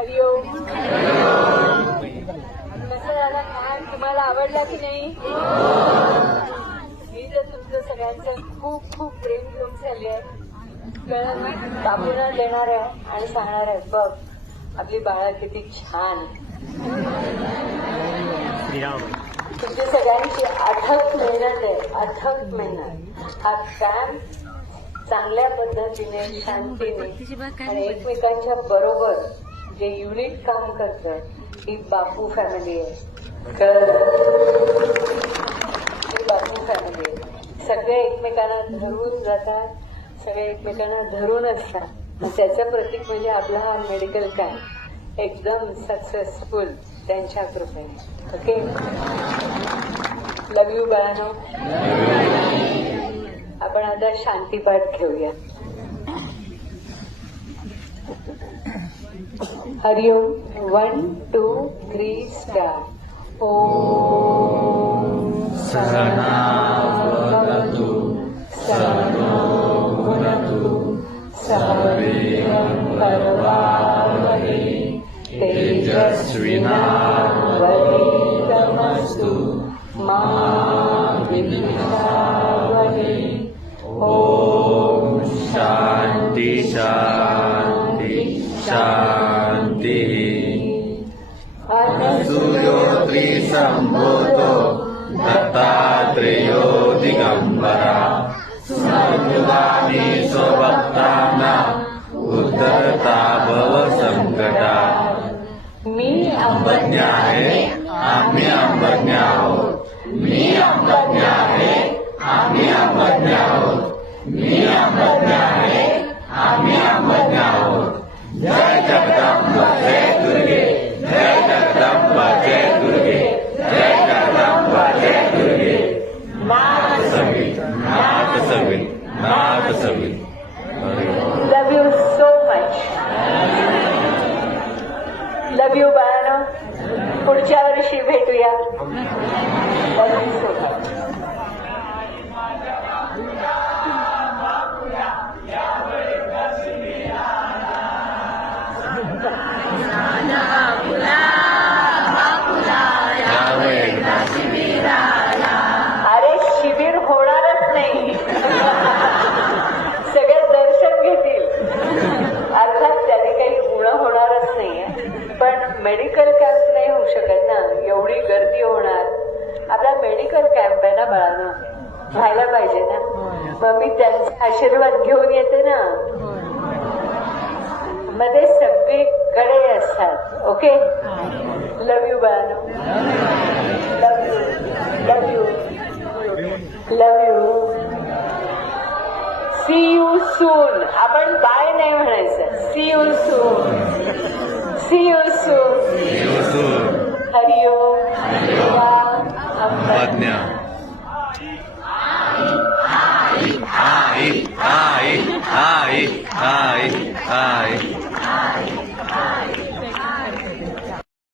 हरिओम. कसं झाला काय तुम्हाला आवडला की नाही? मी तर तुमचं सगळ्यांचं खूप खूप प्रेम घेऊन चालली आहे. बापूंना देणार आहे आणि सांगणार आहे बघ आपली बाळा किती छान. तुमची सगळ्यांची अथक मेहनत आहे, अथक मेहनत. हा कॅम्प चांगल्या पद्धतीने शांतीने आणि एकमेकांच्या बरोबर जे युनिट काम करतं ही बापू फॅमिली आहे. ही बापू फॅमिली आहे. सगळे एकमेकांना धरून जातात, सगळे एकमेकांना धरून असतात. त्याचं प्रतीक म्हणजे आपला हा मेडिकल कॅम्प एकदम सक्सेसफुल त्यांच्या कृपेने. ओके, लव यू बाळांनो. आपण आता शांतीपाठ घेऊया. हरिओम. 1 2 3 स्टार्ट. ओम सहना भवतु सहनो भुनक्तु सह वीर्यं करवावहै तेजस्विनावधीतमस्तु मा विद्विषावहै. ओम शांति शांति शांति. सूर्यो त्रिसम्भूतो दत्तात्रेयो दिगम्बरा सुमधुराणि स्वभक्तानां उद्धरता भव संकटा. मी अंबज्ञ आहे आम्ही अंबज्ञ आहोत. मी अंबज्ञ आहे आम्ही अंबज्ञ आहोत. मी अंबज्ञ आहे आम्ही अंबज्ञ आहोत. जय जगदंबा जय दुर्गे. जय जगदंबा जय दुर्गे. जय जगदंबा जय दुर्गे. नाथ सवित नाथ सवित नाथ सवित. Love you so much. Love you बाळांनो. पुढच्या वर्षी भेटूया. Love you so much. अरे शिबिर होणारच नाही. सगळे दर्शन घेतील. अर्थात त्याने काही गुण होणारच नाहीये, पण मेडिकल कॅम्प नाही होऊ शकत ना. एवढी गर्दी होणार. आपला मेडिकल कॅम्प आहे ना बाळांनो, व्हायला पाहिजे ना. मग मी त्यांचा आशीर्वाद घेऊन येते ना. मध्ये सगळीकडे असतात. ओके, लव यू बाळांनो. Love you love you love you. See you soon. आपण बाय नाही म्हणायचं. See you soon. See you soon. हरिओम. अंबज्ञ. आई आई आई आई आई आई.